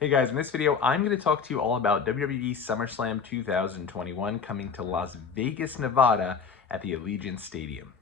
Hey guys, in this video, I'm going to talk to you all about WWE Summerslam 2021 coming to Las Vegas, Nevada at the Allegiant Stadium.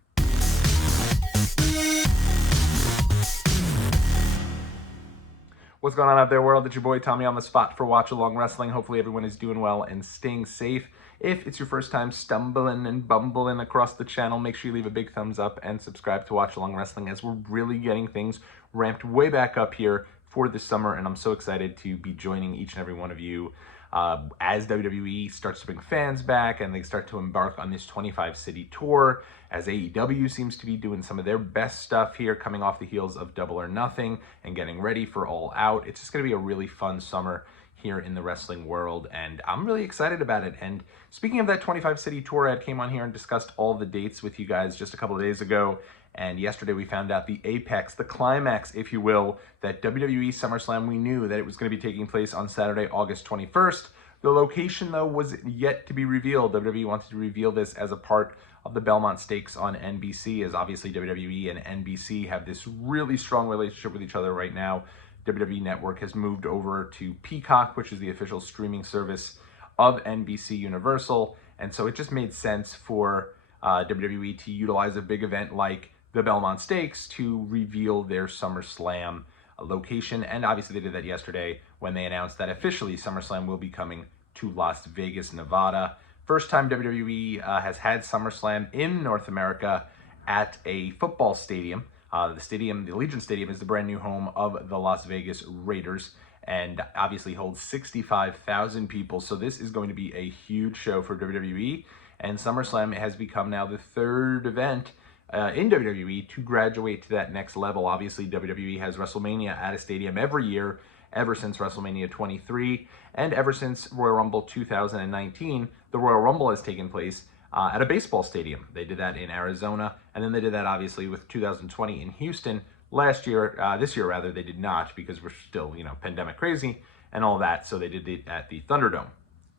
What's going on out there, world? It's your boy Tommy on the spot for Watch Along Wrestling. Hopefully everyone is doing well and staying safe. If it's your first time stumbling and bumbling across the channel, make sure you leave a big thumbs up and subscribe to Watch Along Wrestling, as we're really getting things ramped way back up here for the summer, and I'm so excited to be joining each and every one of you as WWE starts to bring fans back and they start to embark on this 25-city tour, as AEW seems to be doing some of their best stuff here, coming off the heels of Double or Nothing and getting ready for All Out. It's just going to be a really fun summer here in the wrestling world, and I'm really excited about it. And speaking of that 25-city tour, I came on here and discussed all the dates with you guys just a couple of days ago, and yesterday we found out the apex, the climax, if you will, that WWE Summerslam, we knew that it was going to be taking place on Saturday, August 21st. The location, though, was yet to be revealed. WWE wanted to reveal this as a part of the Belmont Stakes on NBC, as obviously WWE and NBC have this really strong relationship with each other right now. WWE Network has moved over to Peacock, which is the official streaming service of NBC Universal, and so it just made sense for WWE to utilize a big event like the Belmont Stakes to reveal their SummerSlam location. And obviously they did that yesterday when they announced that officially SummerSlam will be coming to Las Vegas, Nevada. First time WWE has had SummerSlam in North America at a football stadium. The Allegiant Stadium, is the brand new home of the Las Vegas Raiders and obviously holds 65,000 people. So this is going to be a huge show for WWE, and SummerSlam has become now the third event in WWE to graduate to that next level. Obviously, WWE has WrestleMania at a stadium every year, ever since WrestleMania 23, and ever since Royal Rumble 2019, the Royal Rumble has taken place at a baseball stadium. They did that in Arizona, and then they did that obviously with 2020 in Houston. This year rather, they did not, because we're still, pandemic crazy and all that, so they did it at the Thunderdome.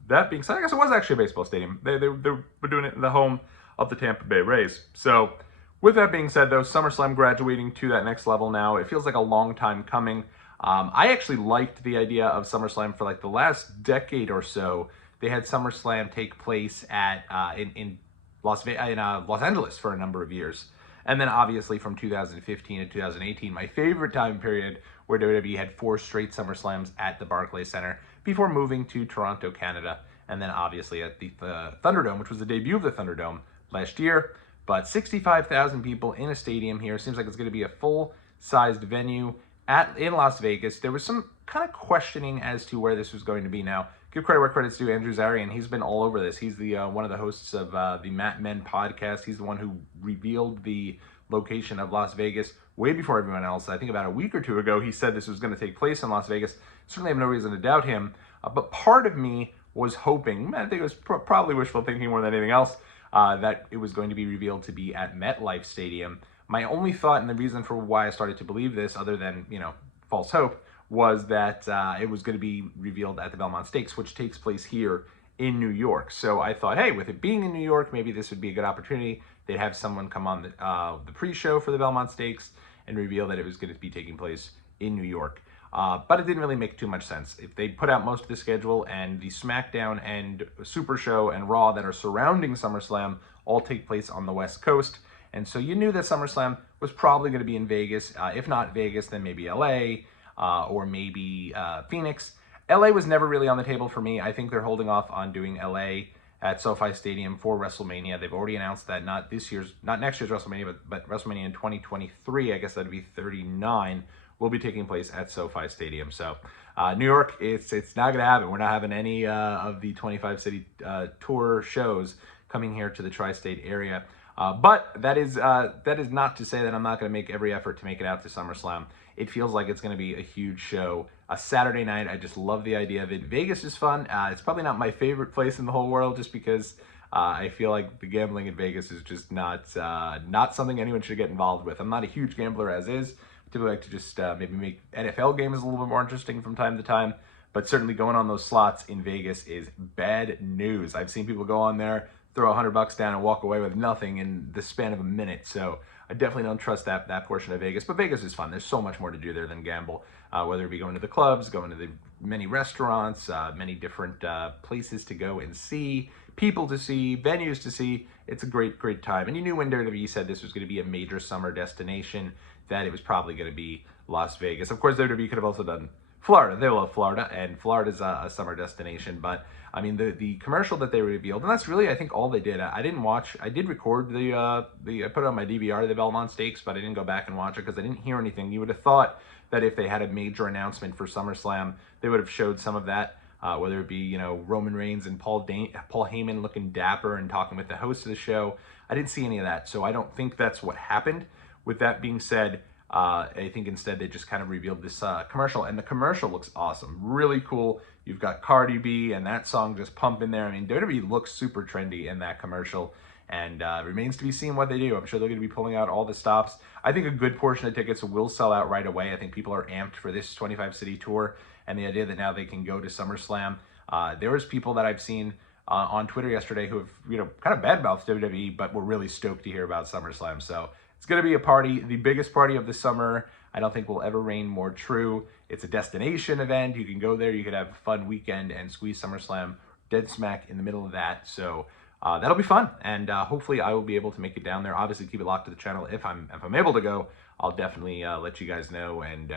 That being said, I guess it was actually a baseball stadium. They were doing it in the home of the Tampa Bay Rays. So with that being said, though, SummerSlam graduating to that next level now. It feels like a long time coming. I actually liked the idea of SummerSlam for like the last decade or so. They had SummerSlam take place at in Los Angeles for a number of years. And then obviously from 2015 to 2018, my favorite time period, where WWE had 4 straight SummerSlams at the Barclays Center before moving to Toronto, Canada. And then obviously at the Thunderdome, which was the debut of the Thunderdome last year. But 65,000 people in a stadium here. Seems like it's going to be a full-sized venue in Las Vegas. There was some kind of questioning as to where this was going to be. Now, give credit where credit's due. Andrew Zarian, he's been all over this. He's the one of the hosts of the Mat Men podcast. He's the one who revealed the location of Las Vegas way before everyone else. I think about a week or two ago, he said this was going to take place in Las Vegas. Certainly have no reason to doubt him. But part of me was hoping, I think it was probably wishful thinking more than anything else, that it was going to be revealed to be at MetLife Stadium. My only thought, and the reason for why I started to believe this, other than, false hope, was that it was going to be revealed at the Belmont Stakes, which takes place here in New York. So I thought, hey, with it being in New York, maybe this would be a good opportunity. They'd have someone come on the pre-show for the Belmont Stakes and reveal that it was going to be taking place in New York. But it didn't really make too much sense. If they put out most of the schedule, and the SmackDown and Super Show and Raw that are surrounding SummerSlam all take place on the West Coast. And so you knew that SummerSlam was probably going to be in Vegas. If not Vegas, then maybe LA or maybe Phoenix. LA was never really on the table for me. I think they're holding off on doing LA at SoFi Stadium for WrestleMania. They've already announced that not next year's WrestleMania, but WrestleMania in 2023, I guess that'd be 39, will be taking place at SoFi Stadium. So New York, it's not going to happen. We're not having any of the 25-city tour shows coming here to the tri-state area. But that is not to say that I'm not going to make every effort to make it out to SummerSlam. It feels like it's going to be a huge show. A Saturday night, I just love the idea of it. Vegas is fun. It's probably not my favorite place in the whole world, just because I feel like the gambling in Vegas is just not something anyone should get involved with. I'm not a huge gambler as is. I typically like to just maybe make NFL games a little bit more interesting from time to time. But certainly going on those slots in Vegas is bad news. I've seen people go on there, throw $100 down and walk away with nothing in the span of a minute. So I definitely don't trust that portion of Vegas. But Vegas is fun. There's so much more to do there than gamble. Whether it be going to the clubs, going to the many restaurants, many different places to go and see, people to see, venues to see. It's a great time. And you knew when WWE said this was going to be a major summer destination that it was probably going to be Las Vegas. Of course, WWE could have also done Florida. They love Florida, and Florida's a summer destination. But I mean, the commercial that they revealed, and that's really, I think, all they did. I didn't watch. I did record I put it on my DVR, the Belmont Stakes, but I didn't go back and watch it because I didn't hear anything. You would have thought that if they had a major announcement for SummerSlam, they would have showed some of that. Whether it be, Roman Reigns and Paul Heyman looking dapper and talking with the host of the show. I didn't see any of that, so I don't think that's what happened. With that being said, I think instead they just kind of revealed this commercial, and the commercial looks awesome, really cool. You've got Cardi B and that song just pumping there. I mean, WWE looks super trendy in that commercial, and remains to be seen what they do. I'm sure they're going to be pulling out all the stops. I think a good portion of tickets will sell out right away. I think people are amped for this 25-city tour, and the idea that now they can go to SummerSlam. There was people that I've seen on Twitter yesterday who have, kind of badmouthed WWE, but were really stoked to hear about SummerSlam. So it's going to be a party, the biggest party of the summer. I don't think will ever reign more true. It's a destination event. You can go there. You could have a fun weekend and squeeze SummerSlam dead smack in the middle of that. So that'll be fun, and hopefully I will be able to make it down there. Obviously, keep it locked to the channel. If I'm able to go, I'll definitely let you guys know, and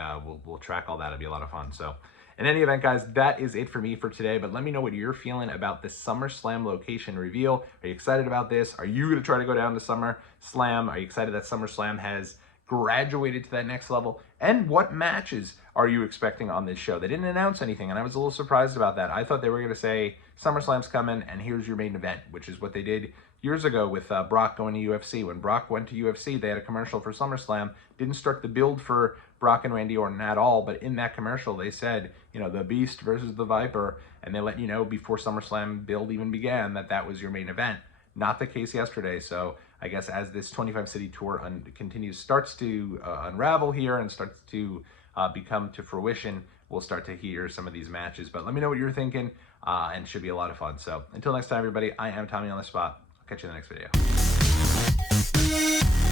we'll track all that. It'll be a lot of fun. So in any event, guys, that is it for me for today. But let me know what you're feeling about the SummerSlam location reveal. Are you excited about this? Are you going to try to go down to SummerSlam? Are you excited that SummerSlam has graduated to that next level? And what matches are you expecting on this show? They didn't announce anything, and I was a little surprised about that. I thought they were going to say SummerSlam's coming, and here's your main event, which is what they did years ago with Brock going to UFC. When Brock went to UFC, they had a commercial for SummerSlam. Didn't start the build for Brock and Randy Orton at all, but in that commercial, they said, the Beast versus the Viper, and they let you know before SummerSlam build even began that was your main event. Not the case yesterday, so I guess as this 25-city tour starts to unravel here and starts to become to fruition, we'll start to hear some of these matches. But let me know what you're thinking, and it should be a lot of fun. So until next time, everybody, I am Tommy on the Spot. I'll catch you in the next video.